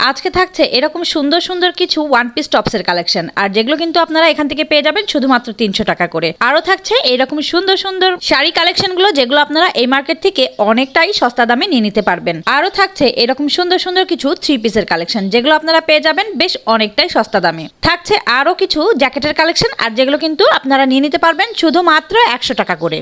আজকে থাকছে এরকম সুন্দর সুন্দর কিছু ওয়ান পিস টপসের কালেকশন, আর যেগুলো কিন্তু আপনারা এখান থেকে পেয়ে যাবেন শুধুমাত্র 300 টাকা করে। আরো থাকছে এরকম সুন্দর সুন্দর শাড়ি কালেকশন গুলো, যেগুলো আপনারা এই মার্কেট থেকে অনেকটাই সস্তা দামে নিয়ে নিতে পারবেন। আরো থাকছে এরকম সুন্দর সুন্দর কিছু 3 পিসের কালেকশন, যেগুলো আপনারা পেয়ে যাবেন বেশ অনেকটাই সস্তা দামে। থাকছে আরো কিছু জ্যাকেটের কালেকশন, আর যেগুলো কিন্তু আপনারা নিয়ে নিতে পারবেন শুধুমাত্র 100 টাকা করে।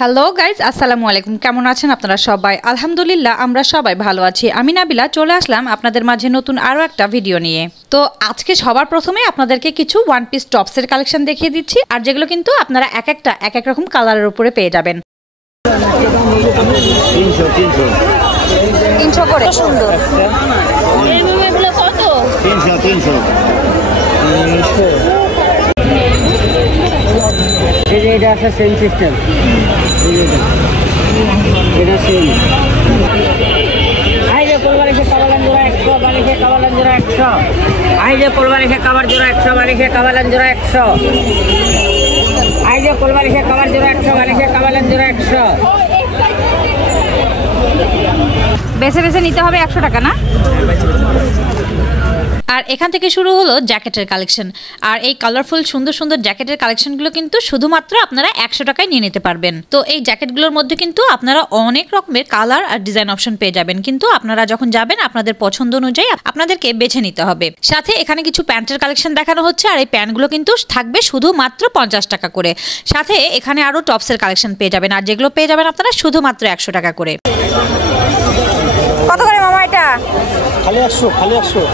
হ্যালো গাইজ, আসসালামু আলাইকুম। কেমন আছেন আপনারা সবাই? আলহামদুলিল্লাহ আমরা সবাই ভালো আছি। আমি নাবিলা চলে আসলাম আপনাদের মাঝে নতুন আরো একটা ভিডিও নিয়ে। তো আজকে সবার প্রথমে আপনাদেরকে কিছু ওয়ান পিস টপসের কালেকশন দেখিয়ে দিচ্ছি, আর যেগুলো কিন্তু আপনারা এক এক রকম কালারের উপরে পেয়ে যাবেন। 300 করে সুন্দর। এগুলো কত? 300 এটা আছে সেম সিস্টেম, এটা সেম। আইলে কোলবারিশে কাবালান জোড়া 100, বালিশে কাবালান জোড়া 100। আইলে কোলবারিশে কাবার জোড়া 100, বালিশে কাবালান জোড়া 100। আইলে কোলবারিশে কাবার জোড়া 100, বালিশে কাবালান জোড়া 100। বেছে বেছে নিতে হবে 100 টাকা না? আর এখান থেকে শুরু হলো জ্যাকেটের কালেকশন, আর এই কালারফুল সুন্দর সুন্দর জ্যাকেটের কালেকশনগুলো কিন্তু শুধুমাত্র আপনারা 100 টাকায় নিয়ে নিতে পারবেন। তো এই জ্যাকেটগুলোর মধ্যে কিন্তু আপনারা অনেক রকমের কালার আর ডিজাইন অপশন পেয়ে যাবেন, কিন্তু আপনারা যখন যাবেন আপনাদের পছন্দ অনুযায়ী আপনাদেরকে বেছে নিতে হবে। সাথে এখানে কিছু প্যান্টের কালেকশন দেখানো হচ্ছে, আর এই প্যান্টগুলো কিন্তু থাকবে শুধুমাত্র 50 টাকা করে। সাথে এখানে আরো টপসের কালেকশন পেয়ে যাবেন, আর যেগুলো পেয়ে যাবেন আপনারা শুধুমাত্র 100 টাকা করে। কত করে মামা এটা? খালি 100।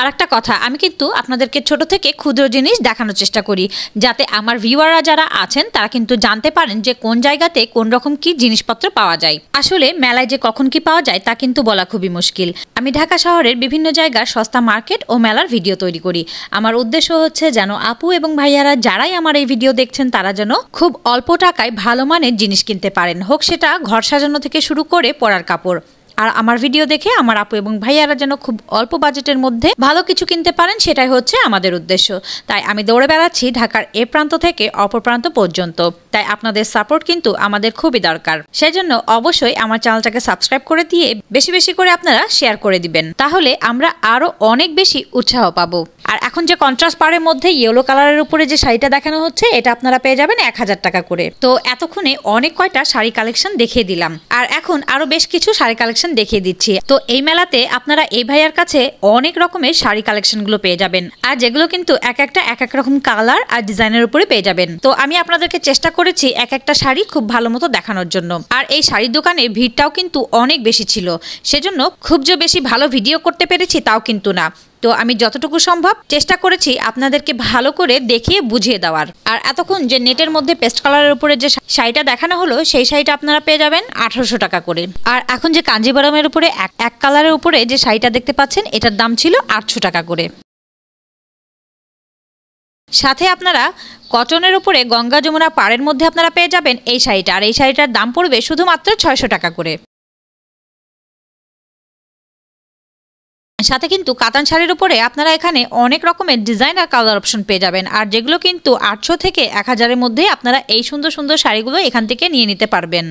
আর একটা কথা, আমি কিন্তু আপনাদেরকে ছোট থেকে ক্ষুদ্র জিনিস দেখানোর চেষ্টা করি, যাতে আমার ভিউয়াররা যারা আছেন তারা কিন্তু জানতে পারেন যে কোন জায়গাতে কোন রকম কি জিনিসপত্র পাওয়া যায়। আসলে মেলায় যে কখন কি পাওয়া যায় তা কিন্তু বলা খুবই মুশকিল। আমি ঢাকা শহরের বিভিন্ন জায়গার সস্তা মার্কেট ও মেলার ভিডিও তৈরি করি। আমার উদ্দেশ্য হচ্ছে যেন আপু এবং ভাইয়ারা যারাই আমার এই ভিডিও দেখছেন তারা যেন খুব অল্প টাকায় ভালো মানের জিনিস কিনতে পারেন, হোক সেটা ঘর সাজানো থেকে শুরু করে পরার কাপড়। আর আমার ভিডিও দেখে আমার আপু এবং ভাইয়ারা যেন খুব অল্প বাজেটের মধ্যে ভালো কিছু কিনতে পারেন, সেটাই হচ্ছে আমাদের উদ্দেশ্য। তাই আমি দৌড়ে বেড়াচ্ছি ঢাকার এ প্রান্ত থেকে অপর প্রান্ত পর্যন্ত। তাই আপনাদের সাপোর্ট কিন্তু আমাদের খুবই দরকার। সেজন্য অবশ্যই আমার চ্যানেলটাকে সাবস্ক্রাইব করে দিয়ে বেশি বেশি করে আপনারা শেয়ার করে দিবেন, তাহলে আমরা আরো অনেক বেশি উৎসাহ পাবো। আর এখন যে কন্ট্রাস্ট পাড়ের মধ্যে ইয়েলো কালারের উপরে যে শাড়িটা দেখানো হচ্ছে, এটা আপনারা পেয়ে যাবেন 1000 টাকা করে। তো এতক্ষণে অনেক কয়টা শাড়ি কালেকশন দেখিয়ে দিলাম, আর এখন আরো বেশ কিছু শাড়ি কালেকশন দেখিয়ে দিচ্ছি। তো এই মেলাতে আপনারা এই ভাইয়ার কাছে অনেক রকমের শাড়ি কালেকশন গুলো পেয়ে যাবেন, আর যেগুলো কিন্তু এক এক রকম কালার আর ডিজাইনের উপরে পেয়ে যাবেন। তো আমি আপনাদেরকে চেষ্টা করেছি এক একটা শাড়ি খুব ভালো মতো দেখানোর জন্য। আর এই শাড়ির দোকানে ভিড়টাও কিন্তু অনেক বেশি ছিল, সেজন্য খুব যে বেশি ভালো ভিডিও করতে পেরেছি তাও কিন্তু না। তো আমি যতটুকু সম্ভব চেষ্টা করেছি আপনাদেরকে ভালো করে দেখিয়ে বুঝিয়ে দেওয়ার। আর এতক্ষণ যে নেটের মধ্যে পেস্ট কালারের উপরে যে শাড়িটা দেখানো হলো, সেই শাড়িটা আপনারা পেয়ে যাবেন 1800 টাকা করে। আর এখন যে কাঞ্জিবরমের উপরে এক কালারের উপরে যে শাড়িটা দেখতে পাচ্ছেন, এটার দাম ছিল 800 টাকা করে। সাথে আপনারা কটনের উপরে গঙ্গা যমুনা পাড়ের মধ্যে আপনারা পেয়ে যাবেন এই শাড়িটা, আর এই শাড়িটার দাম পড়বে শুধুমাত্র 600 টাকা করে। সাথে কিন্তু কাতান শাড়ির উপরে আপনারা এখানে অনেক রকমের ডিজাইন আর কালার অপশন পেয়ে যাবেন, আর যেগুলো কিন্তু 800 থেকে 1000-এর মধ্যে আপনারা এই সুন্দর সুন্দর শাড়িগুলো এখান থেকে নিয়ে নিতে পারবেন।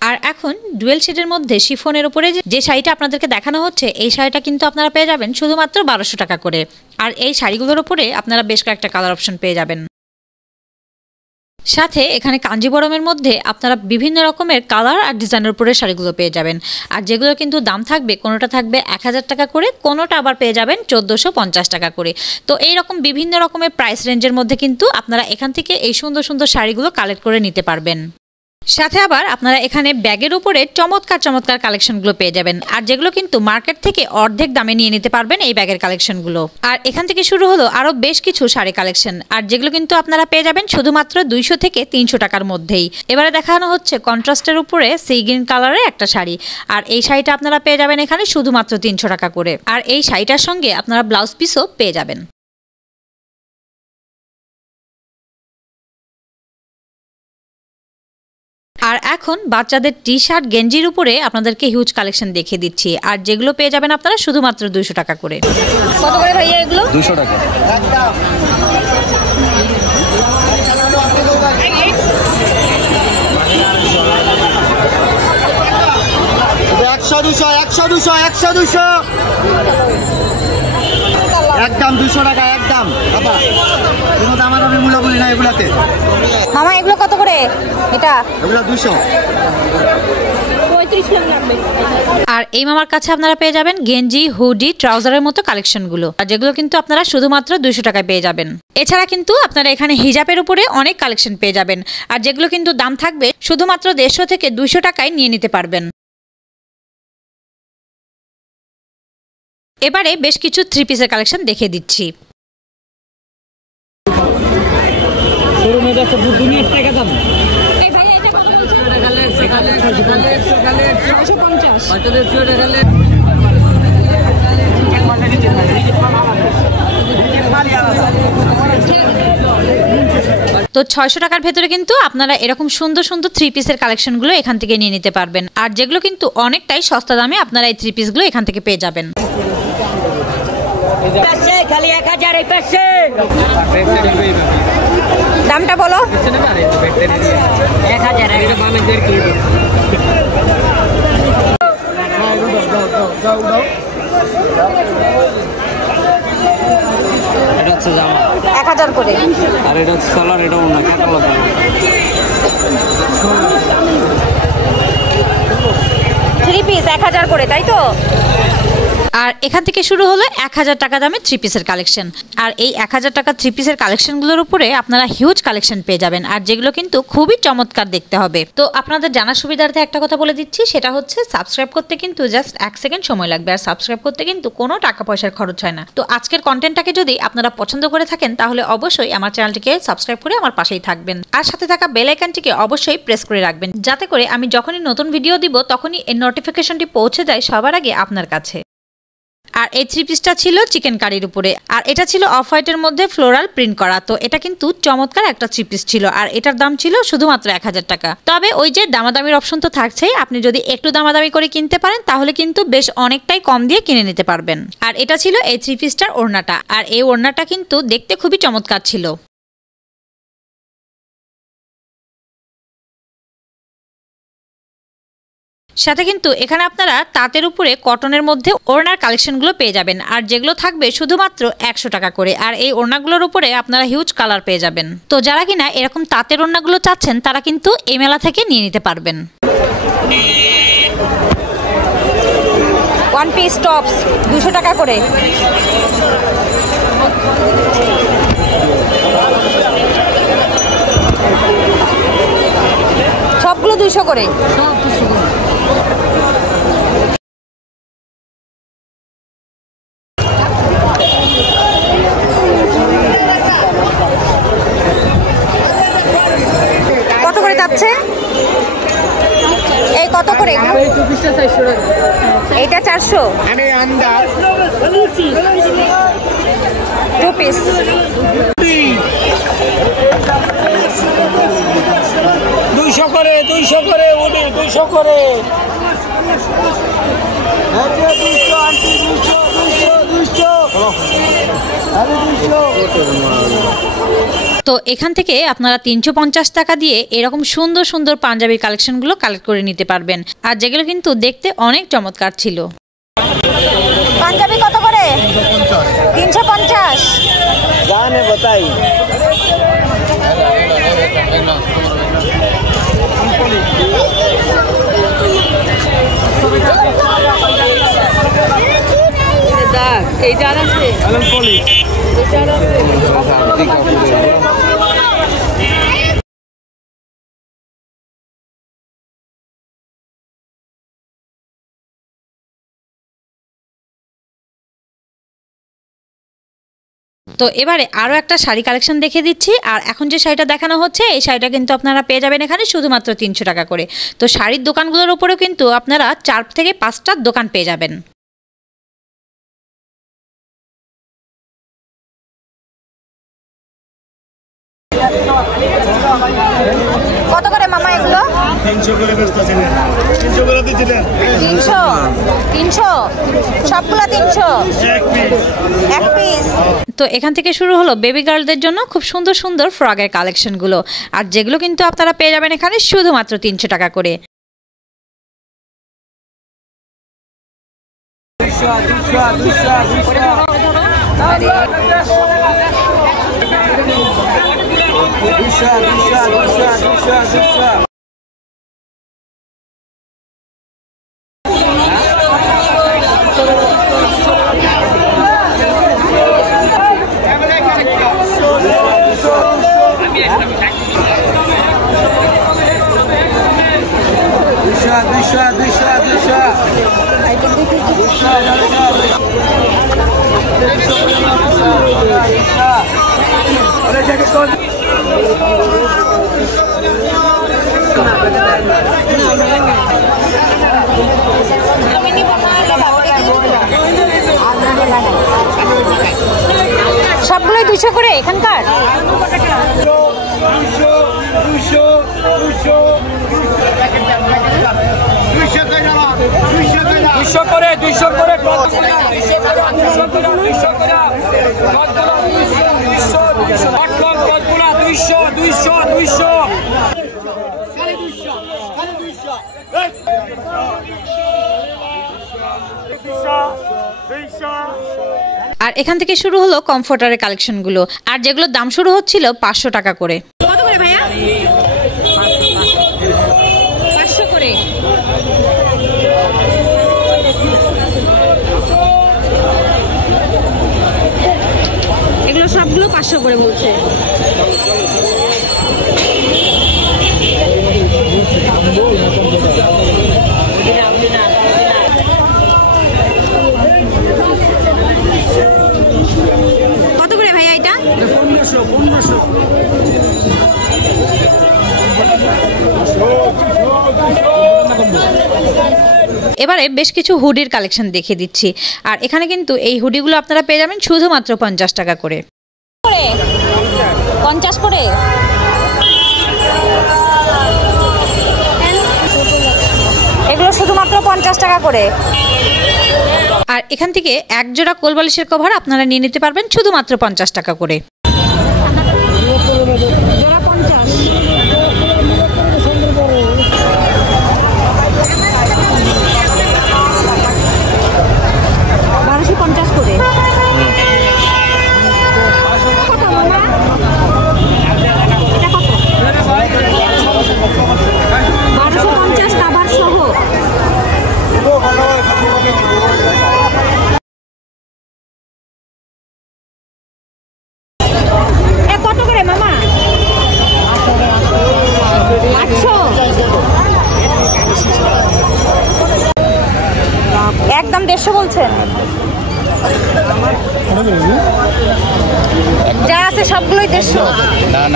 আর এখন ডুয়েল শেডের মধ্যে শিফনের উপরে যে শাড়িটা আপনাদেরকে দেখানো হচ্ছে, এই শাড়িটা কিন্তু আপনারা পেয়ে যাবেন শুধুমাত্র 1200 টাকা করে। আর এই শাড়িগুলোর উপরে আপনারা বেশ কয়েকটা কালার অপশন পেয়ে যাবেন। সাথে এখানে কাঞ্জিবরমের মধ্যে আপনারা বিভিন্ন রকমের কালার আর ডিজাইনের উপরে শাড়িগুলো পেয়ে যাবেন, আর যেগুলো কিন্তু দাম থাকবে, কোনোটা থাকবে 1000 টাকা করে, কোনোটা আবার পেয়ে যাবেন 1450 টাকা করে। তো এইরকম বিভিন্ন রকমের প্রাইস রেঞ্জের মধ্যে কিন্তু আপনারা এখান থেকে এই সুন্দর সুন্দর শাড়িগুলো কালেক্ট করে নিতে পারবেন। সাথে আবার আপনারা এখানে ব্যাগের উপরে চমৎকার চমৎকার কালেকশনগুলো পেয়ে যাবেন, আর যেগুলো কিন্তু মার্কেট থেকে অর্ধেক দামে নিয়ে নিতে পারবেন এই ব্যাগের কালেকশনগুলো। আর এখান থেকে শুরু হলো আরো বেশ কিছু শাড়ি কালেকশন, আর যেগুলো কিন্তু আপনারা পেয়ে যাবেন শুধুমাত্র 200 থেকে 300 টাকার মধ্যেই। এবারে দেখানো হচ্ছে কন্ট্রাস্টের উপরে সি গ্রিন কালারের একটা শাড়ি, আর এই শাড়িটা আপনারা পেয়ে যাবেন এখানে শুধুমাত্র 300 টাকা করে। আর এই শাড়িটার সঙ্গে আপনারা ব্লাউজ পিসও পেয়ে যাবেন। আর এখন বাচ্চাদের টি শার্ট গেঞ্জির উপরে আপনাদেরকে হিউজ কালেকশন দেখিয়ে দিচ্ছি, আর যেগুলো পেয়ে যাবেন আপনারা শুধুমাত্র 200 টাকা করে। কত করে ভাইয়া এগুলো? 200 টাকা। 100 একদম 200 টাকা একদম। বাবা কোনো দামাদামি মূল্য বলি না এগুলাতে। মামা এগুলো কত করে? এটা এগুলো 200। আর এই মামার কাছে আপনারা পেয়ে যাবেন গেঞ্জি, হুডি, ট্রাউজারের মতো কালেকশনগুলো, আর যেগুলো কিন্তু আপনারা শুধুমাত্র 200 টাকায় পেয়ে যাবেন। এছাড়া কিন্তু আপনারা এখানে হিজাবের উপরে অনেক কালেকশন পেয়ে যাবেন, আর যেগুলো কিন্তু দাম থাকবে শুধুমাত্র 150 থেকে 200 টাকায় নিয়ে নিতে পারবেন। এবারে বেশ কিছু 3 পিসের কালেকশন দেখিয়ে দিচ্ছি। তো 600 টাকার ভেতরে কিন্তু আপনারা এরকম সুন্দর সুন্দর 3 পিসের কালেকশনগুলো এখান থেকে নিয়ে নিতে পারবেন, আর যেগুলো কিন্তু অনেকটাই সস্তা দামে আপনারা এই 3 পিসগুলো এখান থেকে পেয়ে যাবেন। খালি 1000 এই পাশে দামটা বলো। 1000 এটা বামেদের কি এটা হচ্ছে জামা 1000 করে, আর এটা হচ্ছে সালোয়ার, এটা অন্য ক্যাটালগ 3 পিস 1000 করে, তাই তো? আর এখান থেকে শুরু হলো 1000 টাকা দামের 3 পিসের কালেকশন, আর এই 1000 টাকা 3 পিসের কালেকশনগুলোর উপরে আপনারা হিউজ কালেকশন পেয়ে যাবেন, আর যেগুলো কিন্তু খুবই চমৎকার দেখতে হবে। তো আপনাদের জানার সুবিধার্থে একটা কথা বলে দিচ্ছি, সেটা হচ্ছে সাবস্ক্রাইব করতে কিন্তু জাস্ট 1 সেকেন্ড সময় লাগবে, আর সাবস্ক্রাইব করতে কিন্তু কোনো টাকা পয়সার খরচ হয় না। তো আজকের কন্টেন্টটাকে যদি আপনারা পছন্দ করে থাকেন তাহলে অবশ্যই আমার চ্যানেলটিকে সাবস্ক্রাইব করে আমার পাশেই থাকবেন, আর সাথে থাকা বেল আইকনটিকে অবশ্যই প্রেস করে রাখবেন, যাতে করে আমি যখনই নতুন ভিডিও দিব তখনই এর নোটিফিকেশনটি পৌঁছে যায় সবার আগে আপনার কাছে। আর এই 3 পিসটা ছিল চিকেন কারির উপরে, আর এটা ছিল অফ হোয়াইটের মধ্যে ফ্লোরাল প্রিন্ট করা। তো এটা কিন্তু চমৎকার একটা 3 পিস ছিল, আর এটার দাম ছিল শুধুমাত্র 1000 টাকা। তবে ওই যে দামাদামির অপশন তো থাকছেই, আপনি যদি একটু দামাদামি করে কিনতে পারেন তাহলে কিন্তু বেশ অনেকটাই কম দিয়ে কিনে নিতে পারবেন। আর এটা ছিল এই 3 পিসটার ওড়নাটা, আর এই ওড়নাটা কিন্তু দেখতে খুবই চমৎকার ছিল। সাথে কিন্তু এখানে আপনারা তাঁতের উপরে কটনের মধ্যে ওড়নার কালেকশনগুলো পেয়ে যাবেন, আর যেগুলো থাকবে শুধুমাত্র 100 টাকা করে, আর এই ওড়নাগুলোর উপরে আপনারা হিউজ কালার পেয়ে যাবেন। তো যারা কিনা এরকম তাঁতের ওড়নাগুলো চাচ্ছেন তারা কিন্তু এই মেলা থেকে নিয়ে নিতে পারবেন। 1 পিস টপস 200 টাকা করে। সবগুলো 200 করে। কত করে যাচ্ছে? এই কত করে? এইটা 400। 2 পিস। দুইশো করে 200 করে 200 করে। তো এখান থেকে আপনারা 350 টাকা দিয়ে এরকম সুন্দর সুন্দর পাঞ্জাবির কালেকশনগুলো কালেক্ট করে নিতে পারবেন, আর যেগুলো কিন্তু দেখতে অনেক চমৎকার ছিল। পাঞ্জাবি কত করে? 350। জানে বাতাই এইটা আছে তো এবারে আরো একটা শাড়ি কালেকশন দেখিয়ে দিচ্ছি, আর এখন যে শাড়িটা দেখানো হচ্ছে এই শাড়িটা কিন্তু আপনারা পেয়ে যাবেন এখানে শুধুমাত্র 300 টাকা করে। তো শাড়ির দোকানগুলোর উপরেও কিন্তু আপনারা 4 থেকে 5টা দোকান পেয়ে যাবেন। কত করে মামা এগুলো? 300 করে বেচতেছি না। 300 করে দিছিলেন? 300 300 সবগুলো 300 এক পিস। তো এখান থেকে শুরু হলো বেবি গার্লদের জন্য খুব সুন্দর সুন্দর ফ্রকের কালেকশনগুলো, আর যেগুলো কিন্তু আপনারা পেয়ে যাবেন এখানে শুধুমাত্র 300 টাকা করে। সবগুলোই 200 করে এখানকার। আর এখান থেকে শুরু হলো কমফোর্টারের কালেকশনগুলো, আর যেগুলোর দাম শুরু হচ্ছিল 500 টাকা করে। কত করে ভাইয়া? 500 করে। এগুলো সবগুলো 500 করে বলছে। কত করে ভাইয়া এটা? 1500। এবারে বেশ কিছু হুডির কালেকশন দেখিয়ে দিচ্ছি, আর এখানে কিন্তু এই হুডিগুলো আপনারা পেয়ে যাবেন শুধুমাত্র 50 টাকা করে। 50 করে। এগুলো শুধুমাত্র 50 টাকা করে। আর এখান থেকে এক জোড়া কোলবালিশের কভার আপনারা নিয়ে নিতে পারবেন শুধুমাত্র 50 টাকা করে। জোড়া 50। 1250 করে। কত মামা? এটা কত? 1250 কাভার সহ। কত করে মামা? 800। একদম 150 বলছেন। যা আছে সবগুলোই 150।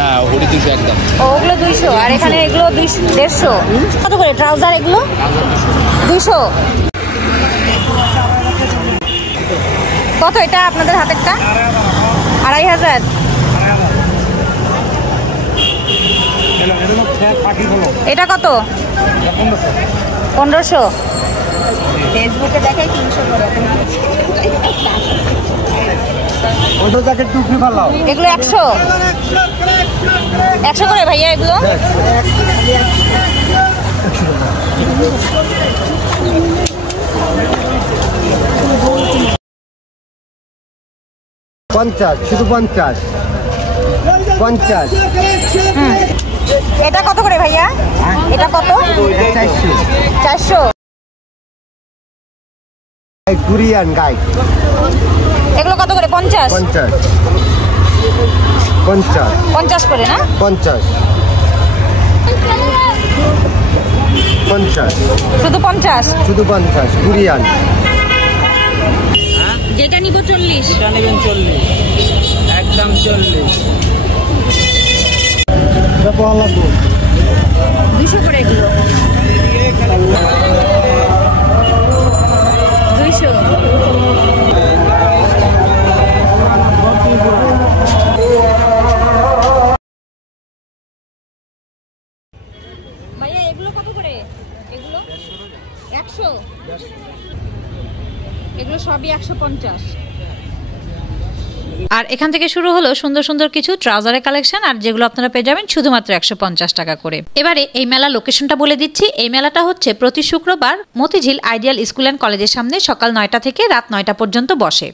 না ওগুলো 200 একদম। ওগুলো 200, আর এখানে এগুলো 150। কত করে ট্রাউজার এগুলো? 200। কত এটা আপনাদের হাতেরটা? 2500। এটা কত? 1500। ফেসবুকে দেখাই 300 করে। এগুলো 100। 100 করে ভাইয়া এগুলো। শুধু 50। এটা কত করে ভাইয়া? এটা কত? 400। Korean guide. এগুলো কত করে? 50। 50 করে না? 50। শুধু 50। শুধু 50 কোরিয়ান। যেটা নিব 40। এটা নেবেন 40, একদম 40। 200 করে এগুলো। 200। 100 এগুলো সবই 150। আর এখান থেকে শুরু হলো সুন্দর সুন্দর কিছু ট্রাউজারের কালেকশন, আর যেগুলো আপনারা পেয়ে যাবেন শুধুমাত্র 150 টাকা করে। এবারে এই মেলা লোকেশনটা বলে দিচ্ছি। এই মেলাটা হচ্ছে প্রতি শুক্রবার মতিঝিল আইডিয়াল স্কুল অ্যান্ড কলেজের সামনে সকাল 9টা থেকে রাত 9টা পর্যন্ত বসে।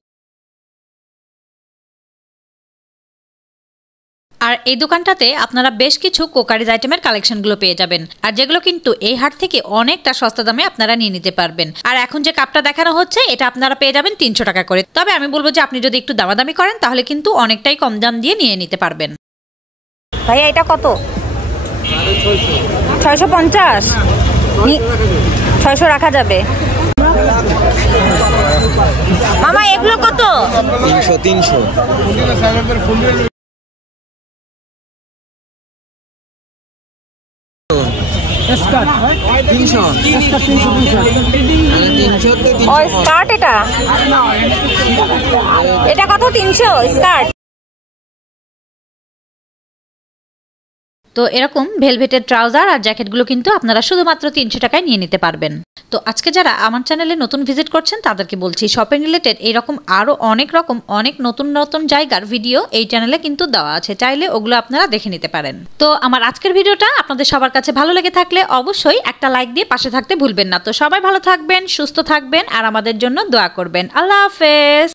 আর এই দোকানটাতে আপনারা বেশ কিছু কোকারিজ আইটেমের কালেকশনগুলো পেয়ে যাবেন, আর যেগুলো কিন্তু এই হাট থেকে অনেকটা সস্তা দামে আপনারা নিয়ে নিতে পারবেন। আর এখন যে কাপটা দেখানো হচ্ছে এটা আপনারা পেয়ে যাবেন 300 টাকা করে। তবে আমি বলবো যে আপনি যদি একটু দামাদামি করেন তাহলে কিন্তু অনেকটাই কম দাম দিয়ে নিয়ে নিতে পারবেন। ভাইয়া এটা কত? 650। 600 রাখা যাবে। মামা এগুলো কত? 300। ও স্কার্ট এটা কত? 300 স্কার্ট। তো এরকম ভেলভেটের ট্রাউজার আর জ্যাকেটগুলো কিন্তু আপনারা শুধুমাত্র 300 টাকায় নিয়ে নিতে পারবেন। তো আজকে যারা আমার চ্যানেলে নতুন ভিজিট করছেন তাদেরকে বলছি, শপিং রিলেটেড এইরকম আরও অনেক নতুন নতুন জায়গার ভিডিও এই চ্যানেলে কিন্তু দেওয়া আছে, চাইলে ওগুলো আপনারা দেখে নিতে পারেন। তো আমার আজকের ভিডিওটা আপনাদের সবার কাছে ভালো লেগে থাকলে অবশ্যই একটা লাইক দিয়ে পাশে থাকতে ভুলবেন না। তো সবাই ভালো থাকবেন, সুস্থ থাকবেন, আর আমাদের জন্য দোয়া করবেন। আল্লাহ হাফেজ।